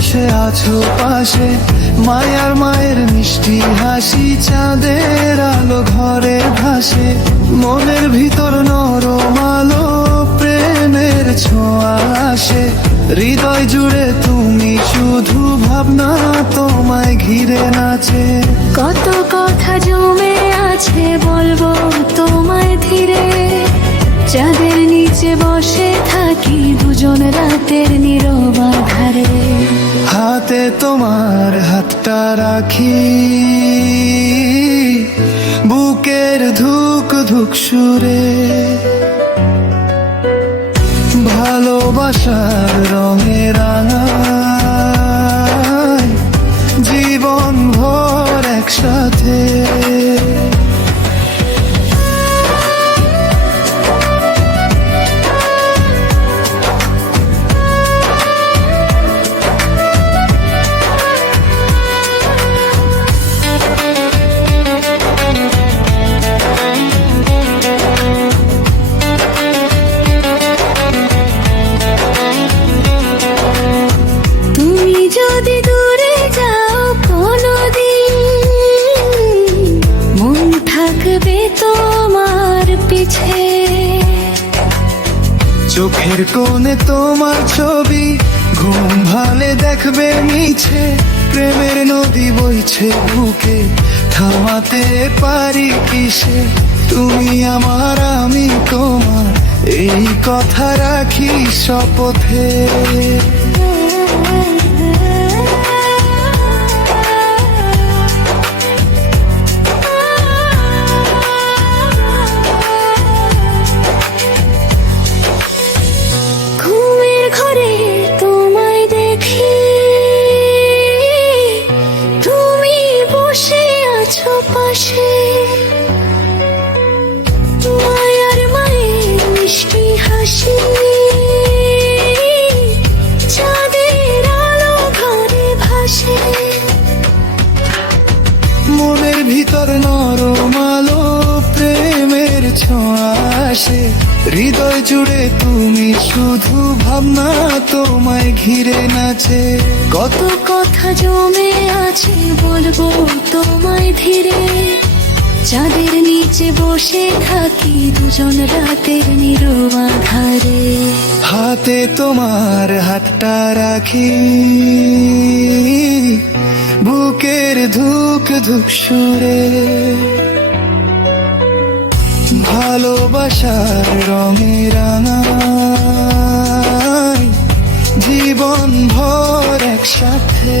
আছো, পাশে মায়ার মায়ের মিষ্টি হাসি, চাঁদের আলো ঘরে ভাসে। মনের ভিতর নরম আলো প্রেমের ছোঁয়া আসে। হৃদয় জুড়ে তুমি শুধু ভাবনা, তোমায় ঘিরে নাচে। কত কথা জমে আছে বলব তোমায় তোমার হাতটা রাখি। বুকের ধুক ধুক সুরে। ভালোবাসার রঙে রাঙা জীবন ভর একসাথে। চোখের কোণে তোমার ছবি, ঘুম ভালে দেখবে মিছে প্রেমের নদী বইছে বুকে, থামাতে পারি কিসে? তুমি আমার, আমি তোমার, এই কথা রাখি শপথে। পাশে। মায়ার মায়ের মিষ্টি হাসি। চাঁদের আলো ঘরে ভাসে। মনের ভিতর নরম আলো, প্রেমের ছোঁয়া। হৃদয় জুড়ে তুমি শুধু ভাবনা তোমায় ঘিরে নাচে। কত কথা জমে আছে বলব তোমায় ধীরে। চাঁদের নিচে বসে থাকি দুজন রাতের নীরব আধারে হাতে তোমার হাতটা রাখি। বুকের ধুক ধুক সুরে। ভালোবাসার রঙের জীবন ভর একসাথে।